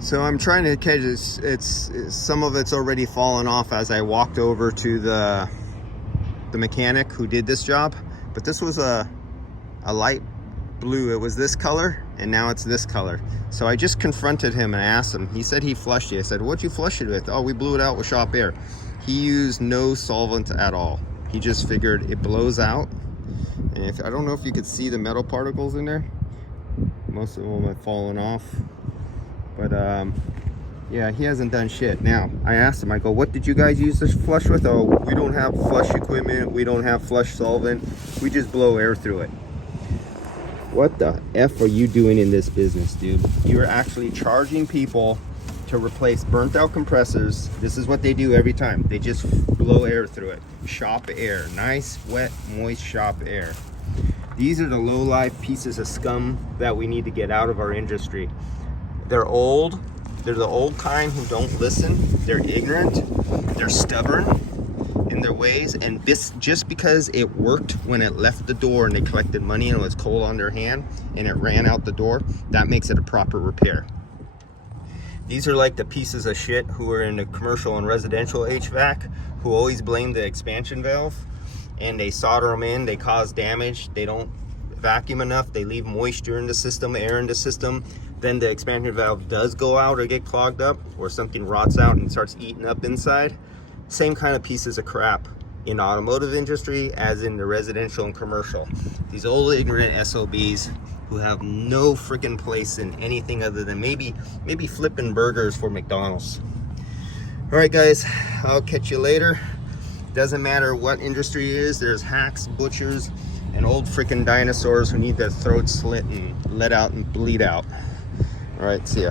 So I'm trying to catch it's some of it's already fallen off as I walked over to the mechanic who did this job. But this was a light blue. It was this color and now it's this color. So I just confronted him and asked him. He said he flushed it. I said, what'd you flush it with? Oh, we blew it out with shop air. He used no solvent at all. He just figured it blows out. And I don't know if you could see the metal particles in there. Most of them have fallen off. But yeah, he hasn't done shit. Now, I asked him, I go, what did you guys use this flush with? Oh, we don't have flush equipment. We don't have flush solvent. We just blow air through it. What the F are you doing in this business, dude? You're actually charging people to replace burnt out compressors. This is what they do every time. They just blow air through it. Shop air. Nice, wet, moist shop air. These are the low-life pieces of scum that we need to get out of our industry. They're old. They're the old kind who don't listen. They're ignorant. They're stubborn in their ways. And this, just because it worked when it left the door and they collected money and it was cold on their hand and it ran out the door, that makes it a proper repair. These are like the pieces of shit who are in the commercial and residential HVAC who always blame the expansion valve, and they solder them in, they cause damage, they don't vacuum enough, they leave moisture in the system, air in the system, then the expansion valve does go out or get clogged up, or something rots out and starts eating up inside. Same kind of pieces of crap in the automotive industry as in the residential and commercial. These old ignorant SOBs who have no freaking place in anything other than maybe flipping burgers for McDonald's. All right, guys, I'll catch you later. Doesn't matter what industry it is, there's hacks, butchers, and old freaking dinosaurs who need their throats slit and let out and bleed out. All right, see ya.